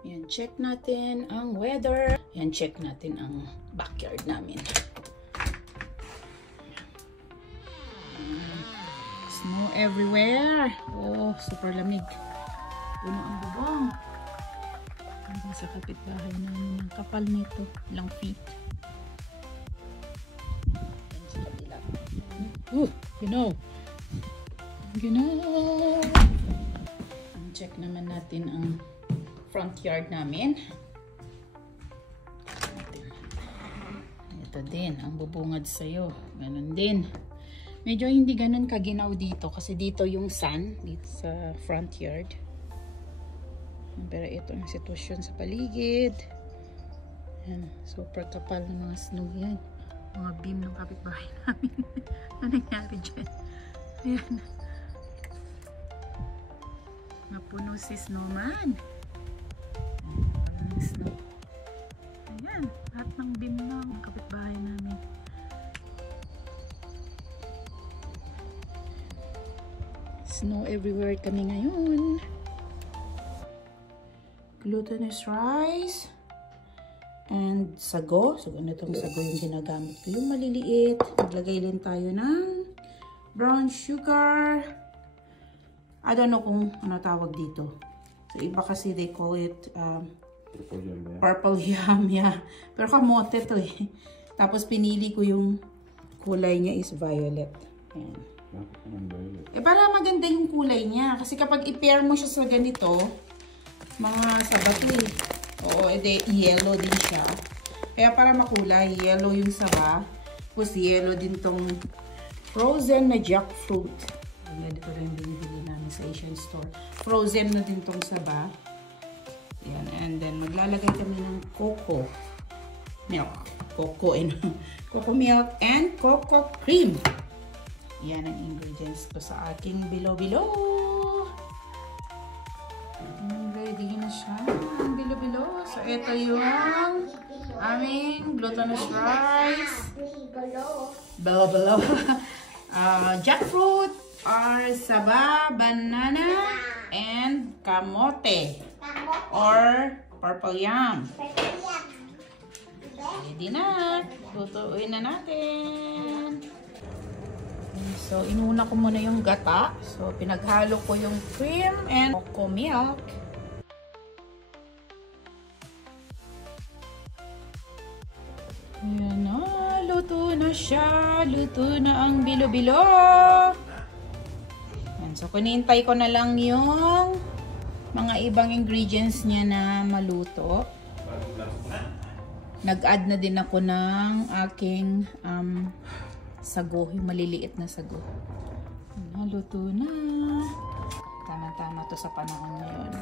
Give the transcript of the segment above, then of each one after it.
Yan, check natin ang weather. Yan, check natin ang backyard namin. Snow everywhere. Oh, super lamig. Puno ang bubong. Hanggang sa kapitbahay namin. Ang kapal nito. Ilang feet. Yan sa kabila. Ginaw. Ginaw. Check naman natin ang front yard namin. Ito din, ang bubungad sa'yo. Ganon din. Medyo hindi ganon kaginaw dito kasi dito yung sun, dito sa front yard. Pero ito ang sitwasyon sa paligid. Yan, super kapal ng mga snow yan. Mga beam ng kapitbahay namin. Ano nangyari dyan? Ayan. Napuno si snowman. Snow. Ayan, lahat ng beam ng kapitbahay namin. Snow everywhere kami ngayon. Glutinous rice and sago. So, ganitong sago yung ginagamit ko. Yung maliliit. Maglagay din tayo ng brown sugar. I don't know kung ano tawag dito. So, iba kasi they call it purple yam, yeah. Pero kamote to eh. Tapos pinili ko yung kulay niya is violet. Ayan. Eh, para maganda yung kulay niya. Kasi kapag i-pair mo siya sa ganito, mga sabat eh. Oo, edi yellow din siya. Kaya para makulay, yellow yung saba. Tapos yellow din tong frozen na jackfruit. Ayan, dito rin binibili namin sa Asian store. Frozen na din tong saba. Ayan, and then maglalagay kami ng cocoa milk. Cocoa milk and cocoa cream. Yan ang ingredients ko sa aking bilo-bilo. Ready na siya. Ang bilo-bilo. So, ito yung aming glutinous rice. Bilo-bilo. Jackfruit or saba, banana, and kamote. Or purple yam. Ready na. Lutuin na natin. So, inuna ko muna yung gata. So, pinaghalo ko yung cream and cocoa milk. Ayan na. Luto na siya. Luto na ang bilo-bilo. Ayan. So, kunintay ko na lang yung mga ibang ingredients niya na maluto. Nag-add na din ako ng aking sago, yung maliliit na sago. Luto na. Tama-tama to sa panahon ngayon.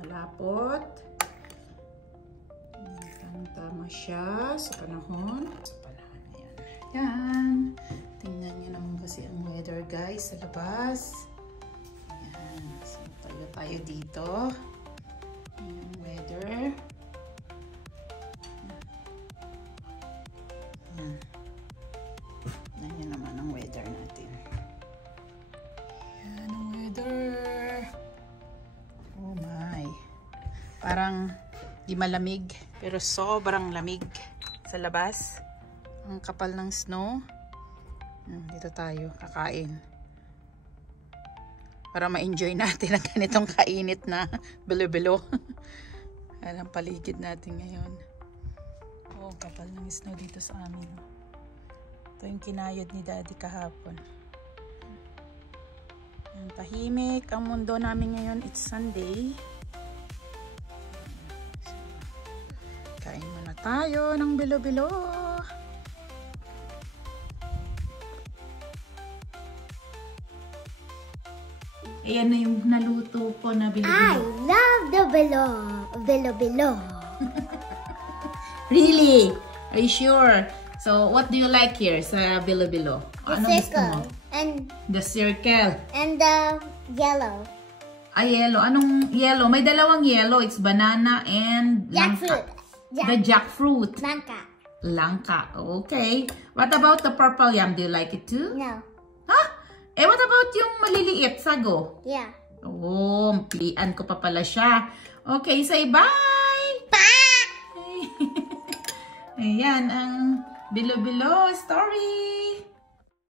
Malapot. Tama-tama siya sa panahon. Sa panahon ngayon. Yan. Tingnan niyo naman kasi ang weather guys sa labas. Yan. So, tayo dito. Yung weather. Yan naman ang weather natin. Yan ang weather. Oh my. Parang di malamig. Pero sobrang lamig sa labas. Ang kapal ng snow. Dito tayo kakain. Para ma-enjoy natin ang ganitong kainit na bilo-bilo. Alam paligid natin ngayon. Oh, kapal ng snow dito sa amin. Ito yung kinayod ni Daddy kahapon. Ang tahimik ang mundo namin ngayon. It's Sunday. Kain muna tayo ng bilo-bilo. Ayan na yung naluto ko na bilo-bilo. I love the bilo-bilo. Really? Are you sure? So, what do you like here sa bilo-bilo? The circle. And the circle. And the yellow. Yellow. Anong yellow? May dalawang yellow. It's banana and Jackfruit. The jackfruit. Langka. Langka. Okay. What about the purple yam? Do you like it too? No. Huh? Eh, what about maliit, sago. Yeah. Oh, pilian ko pa pala siya. Okay, say bye! Bye! Ayan, ang Bilo-Bilo story!